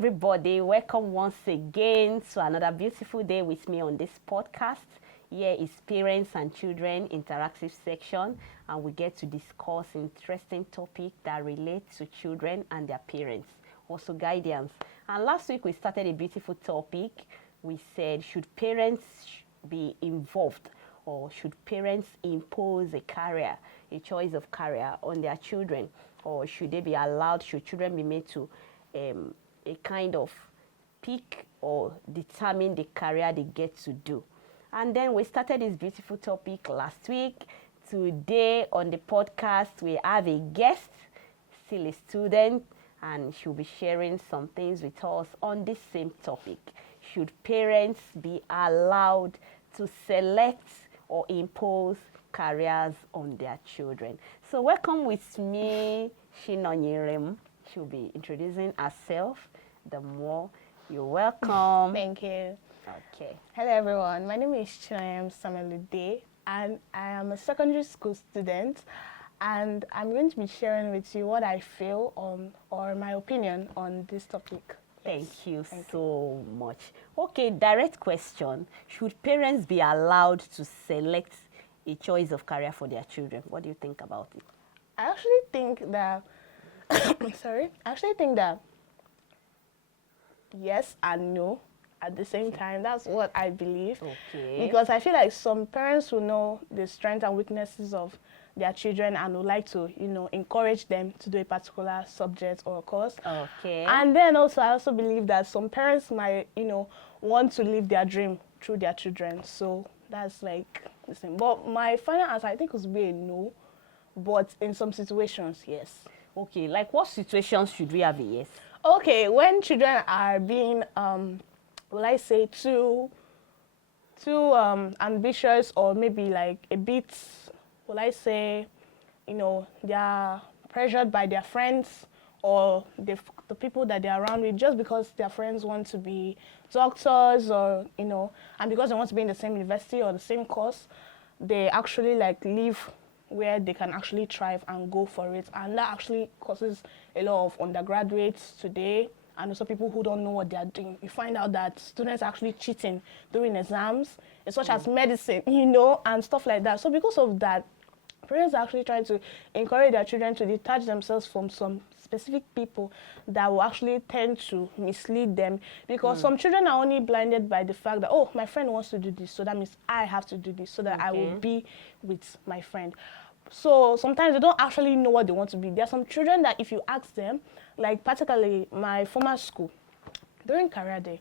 everybody. Welcome once again to another beautiful day with me on this podcast. Here is Parents and Children Interactive section, and we get to discuss interesting topics that relate to children and their parents, also guidance. And last week we started a beautiful topic. We said, should parents be involved, or should parents impose a career, a choice of career on their children, or should they be allowed, should children be made to a kind of pick or determine the career they get to do? And then we started this beautiful topic last week. Today on the podcast, we have a guest, still a student, and she'll be sharing some things with us on this same topic. Should parents be allowed to select or impose careers on their children? So welcome with me, Shinonyerem. She'll be introducing herself. The more you're welcome. Thank you. Okay. Hello everyone, my name is Chinayem Samelude and I am a secondary school student, and I'm going to be sharing with you what I feel on, or my opinion on this topic. Thank you so much. Okay, direct question. Should parents be allowed to select a choice of career for their children? What do you think about it? I actually think that, yes and no at the same time. That's what I believe. Okay. Because I feel like some parents will know the strengths and weaknesses of their children and would like to, encourage them to do a particular subject or course. Okay. And then also, I also believe that some parents might, want to live their dream through their children. So that's like the same. But my final answer, I think, would be a no. But in some situations, yes. Okay, like what situations should we have a yes? Okay, when children are being, will I say, too ambitious, or maybe like a bit, will I say, they are pressured by their friends or the people that they're around with, just because their friends want to be doctors, or, and because they want to be in the same university or the same course, they actually like leave where they can actually thrive and go for it. And that actually causes a lot of undergraduates today, and also people who don't know what they are doing. You find out that students are actually cheating during exams, such as medicine, and stuff like that. So because of that, parents are actually trying to encourage their children to detach themselves from some specific people that will actually tend to mislead them, because some children are only blinded by the fact that, oh, my friend wants to do this, so that means I have to do this so that I will be with my friend. So sometimes they don't actually know what they want to be. There are some children that if you ask them, like particularly my former school, during career day,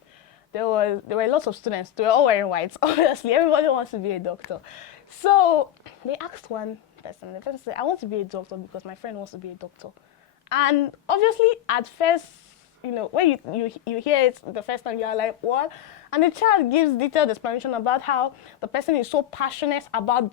there were lots of students. They were all wearing white. Obviously, everybody wants to be a doctor. So they asked one person. The person said, I want to be a doctor because my friend wants to be a doctor. And obviously, at first, when you hear it the first time, you're like, what? And the child gives detailed explanation about how the person is so passionate about,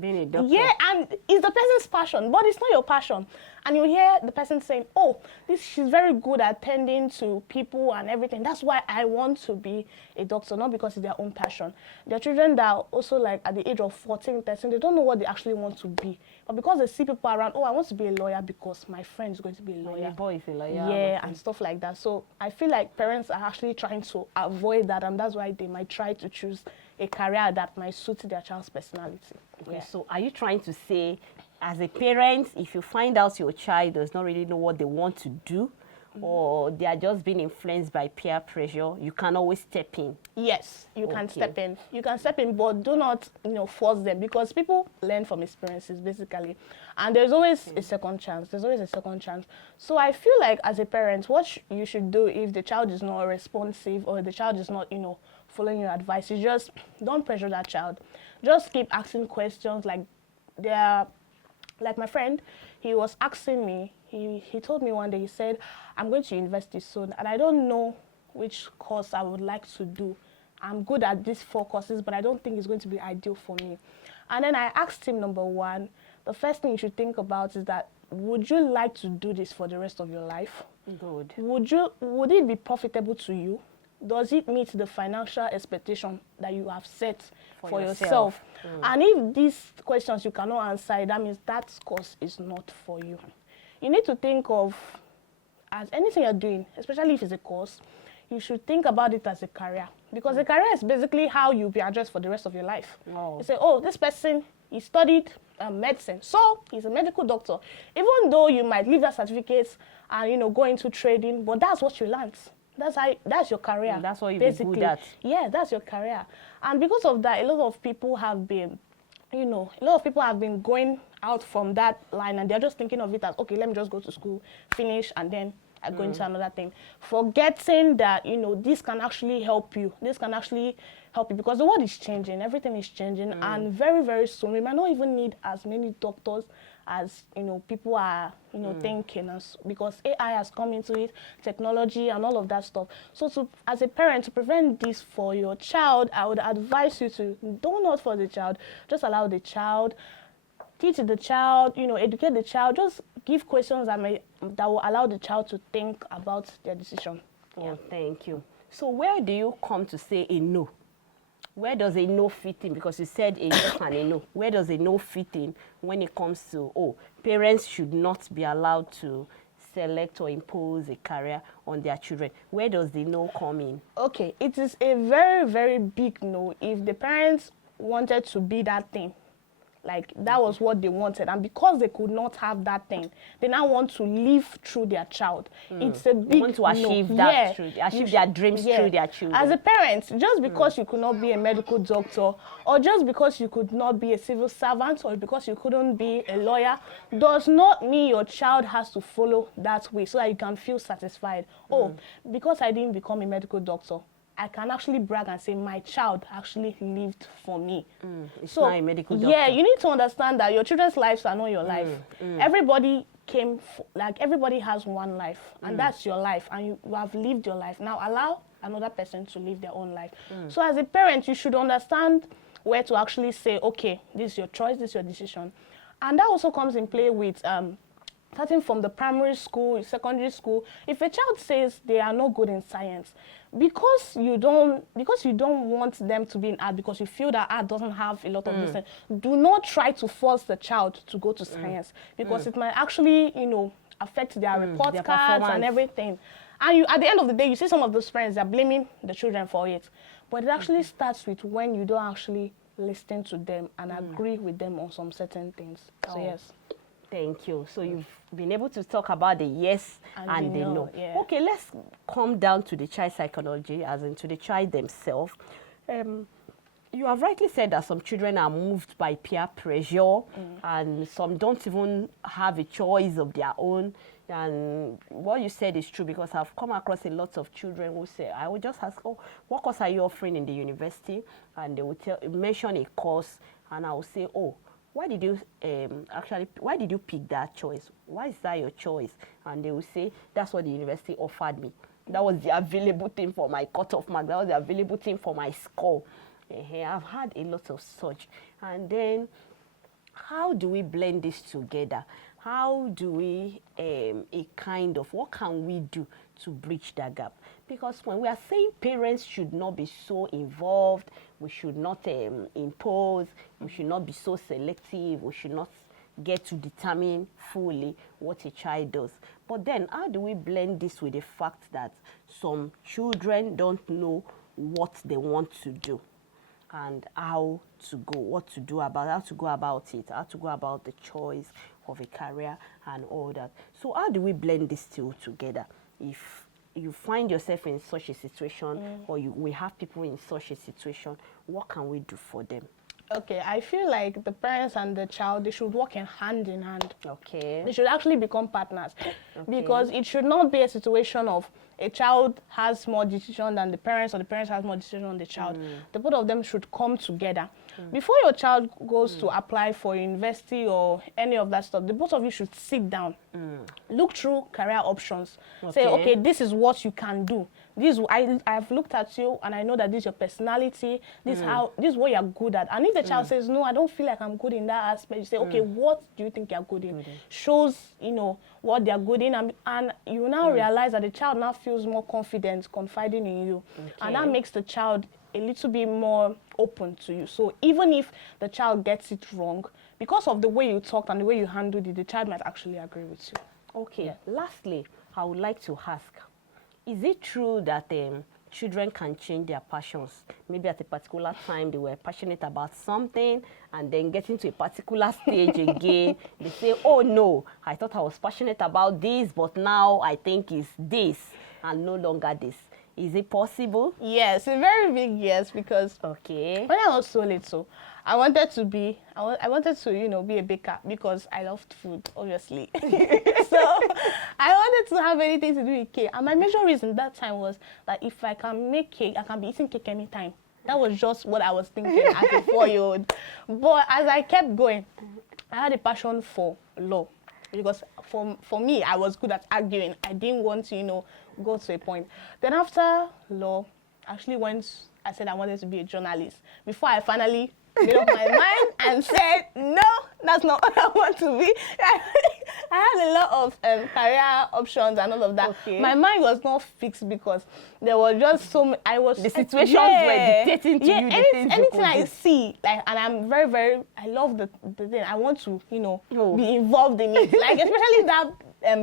being a doctor. Yeah, and it's the person's passion, but it's not your passion. And you hear the person saying, oh, she's very good at tending to people and everything. That's why I want to be a doctor, not because it's their own passion. There are children that are also like at the age of 14, 13, they don't know what they actually want to be. But because they see people around, oh, I want to be a lawyer because my friend is going to be a lawyer. My boy is a lawyer. Yeah, and stuff like that. So I feel like parents are actually trying to avoid that, and that's why they might try to choose a career that might suit their child's personality. Okay, so are you trying to say, as a parent, if you find out your child does not really know what they want to do, or they are just being influenced by peer pressure, you can always step in? Yes, you can step in. You can step in, but do not, force them, because people learn from experiences, basically. And there's always a second chance. There's always a second chance. So I feel like as a parent, what you should do if the child is not responsive, or the child is not, following your advice, is just don't pressure that child. Just keep asking questions. Like my friend, he was asking me, he told me one day, he said, I'm going to university soon, and I don't know which course I would like to do. I'm good at these 4 courses, but I don't think it's going to be ideal for me. And then I asked him, number one, the first thing you should think about is that, would you like to do this for the rest of your life? Good. Would it be profitable to you? Does it meet the financial expectation that you have set for yourself? And if these questions you cannot answer, that means that course is not for you. You need to think of as anything you're doing, especially if it's a course, you should think about it as a career. Because a career is basically how you'll be addressed for the rest of your life. Oh. You say, oh, this person, he studied medicine, so he's a medical doctor. Even though you might leave that certificate and, you know, go into trading, but that's what you learned. That's your career. That's what you'll basically. be good at. Yeah, that's your career. And because of that, a lot of people have been, you know, a lot of people have been going out from that line and they're just thinking of it as, okay, let me just go to school, finish, and then I go into another thing. Forgetting that, you know, this can actually help you. This can actually help you because the world is changing, everything is changing, and very, very soon we might not even need as many doctors as, you know, people are, you know, thinking, because AI has come into it, technology and all of that stuff. So as a parent, to prevent this for your child, I would advise you to do not for the child, just allow the child, teach the child, you know, educate the child, just give questions that will allow the child to think about their decision. Oh, thank you. So where do you come to say a no? Where does a no fit in? Because you said a yes and a no. Where does a no fit in when it comes to, oh, parents should not be allowed to select or impose a career on their children? Where does the no come in? Okay, it is a very, very big no if the parents wanted to be that thing. Like, that was what they wanted. And because they could not have that thing, they now want to live through their child. It's a big They want to achieve no. that, achieve their dreams through their children. As a parent, just because you could not be a medical doctor, or just because you could not be a civil servant, or because you couldn't be a lawyer, does not mean your child has to follow that way so that you can feel satisfied. Oh, because I didn't become a medical doctor, I can actually brag and say my child actually lived for me. It's not a medical doctor. Yeah, you need to understand that your children's lives are not your life. Everybody everybody has one life, and that's your life, and you have lived your life. Now allow another person to live their own life. So as a parent, you should understand where to actually say, okay, this is your choice, this is your decision. And that also comes in play with starting from the primary school, secondary school. If a child says they are not good in science, because you don't want them to be in art, because you feel that art doesn't have a lot of this, do not try to force the child to go to science, because it might actually, you know, affect their report cards and everything. And you, at the end of the day, you see some of those parents, they're blaming the children for it. But it actually starts with when you don't actually listen to them and agree with them on some certain things. So yes. Thank you. So you've been able to talk about the yes and the no. Yeah. Okay, let's come down to the child psychology, as in to the child themselves. You have rightly said that some children are moved by peer pressure, and some don't even have a choice of their own. And what you said is true, because I've come across a lot of children who say, I would just ask, oh, what course are you offering in the university? And they will mention a course, and I will say, oh, why did you why did you pick that choice? Why is that your choice? And they will say, that's what the university offered me. That was the available thing for my cutoff mark. That was the available thing for my score. I've had a lot of such. And then, how do we blend this together? How do we, what can we do to bridge that gap? Because when we are saying parents should not be so involved, we should not impose, we should not be so selective, we should not get to determine fully what a child does. But then, how do we blend this with the fact that some children don't know what they want to do, and how to go about it, how to go about the choice of a career and all that? So how do we blend these two together? If you find yourself in such a situation, or we have people in such a situation, what can we do for them? Okay, I feel like the parents and the child, they should work in hand. Okay. They should actually become partners. Okay. Because it should not be a situation of a child has more decision than the parents, or the parents has more decision on the child. The both of them should come together. Before your child goes to apply for university or any of that stuff, the both of you should sit down, look through career options, say, okay, this is what you can do. I've looked at you and I know that this is your personality, this is what you're good at. And if the child says, no, I don't feel like I'm good in that aspect, you say, okay, what do you think you're good in? Shows, you know, what they're good in, and you now realize that the child now feels more confident confiding in you. And that makes the child a little bit more open to you. So even if the child gets it wrong, because of the way you talked and the way you handled it, the child might actually agree with you. Okay. Yeah. Lastly, I would like to ask, is it true that children can change their passions? Maybe at a particular time they were passionate about something, and then getting to a particular stage again, they say, oh no, I thought I was passionate about this, but now I think it's this and no longer this. Is it possible? Yes, a very big yes, because Okay. when I was so little, I wanted to be, I wanted to, be a baker because I loved food, obviously. So I wanted to have anything to do with cake. And my major reason that time was that if I can make cake, I can be eating cake anytime. That was just what I was thinking as a 4-year-old. But as I kept going, I had a passion for law. Because for me, I was good at arguing. I didn't want to, go to a point. Then after law, I said I wanted to be a journalist. Before I finally made up my mind and said, no, that's not what I want to be. I had a lot of career options and all of that. Okay. My mind was not fixed because there was just the situations were dictating to you the things you anything could I do. see, and I'm very, very, I love the thing. I want to, be involved in it. Like, especially that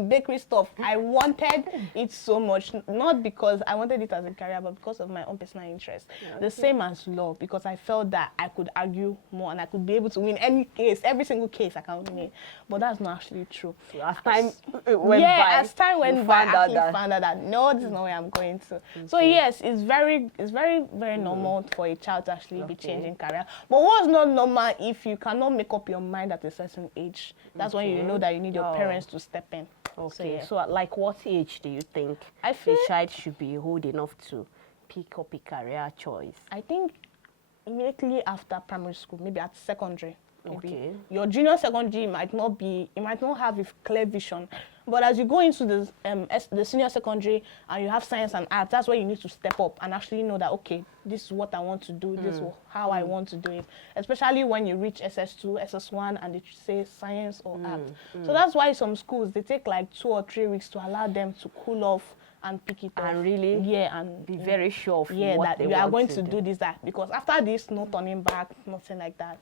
bakery stuff. I wanted it so much, not because I wanted it as a career, but because of my own personal interest. Yeah, the same as law, because I felt that I could argue more and I could be able to win any case, every single case I can win. But that's not actually true. So as time went by, as time went by, I actually that found out that no, this is not where I'm going to. So yes, it's very, very normal for a child to actually be changing career. But what's not normal if you cannot make up your mind at a certain age? That's when you know that you need your parents to step in. Okay, so at like what age do you think I feel a child should be old enough to pick up a career choice? I think immediately after primary school, maybe at secondary. Maybe. Okay. Your junior secondary might not have a clear vision, but as you go into the senior secondary and you have science and arts, that's where you need to step up and actually know that, okay, this is what I want to do, this is how I want to do it. Especially when you reach SS2, SS1, and they say science or art. So that's why some schools, they take like 2 or 3 weeks to allow them to cool off and pick it up. And really and be very sure of yeah, what that they you are want going to do this, that. Because after this, no turning back, nothing like that.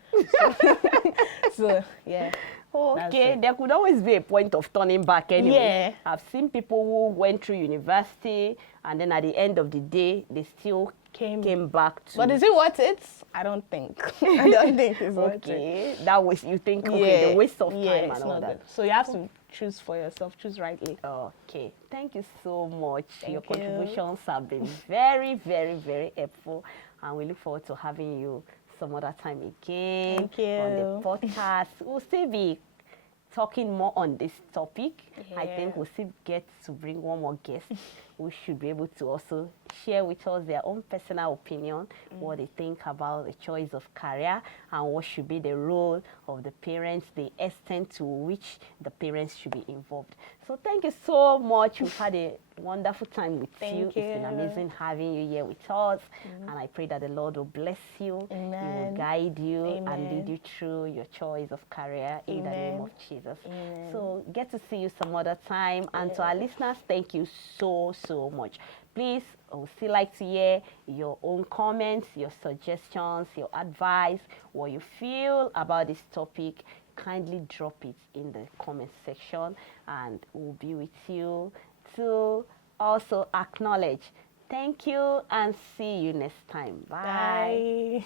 So yeah. Okay, there could always be a point of turning back anyway. Yeah. I've seen people who went through university and then at the end of the day, they still came back to... But is it worth it? I don't think. I don't think it's worth it. Okay, that was, you think, okay, the waste of time and it's all not that. good. So you have to choose for yourself, choose rightly. Okay, thank you so much. Your Thank you. contributions have been very, very, very helpful, and we look forward to having you some other time again Thank you. on the podcast. We'll still be talking more on this topic. I think we'll still get to bring one more guest who should be able to also share with us their own personal opinion, what they think about the choice of career, and what should be the role of the parents, the extent to which the parents should be involved. So thank you so much. We've had a wonderful time with you. It's been amazing having you here with us. And I pray that the Lord will bless you. Amen. He will guide you and Amen. lead you through your choice of career in the name of Jesus. Amen. So get to see you some other time. And to our listeners, thank you so much. Please, I would still like to hear your own comments, your suggestions, your advice, what you feel about this topic. Kindly drop it in the comment section and we'll be with you to also acknowledge. Thank you and see you next time. Bye. Bye.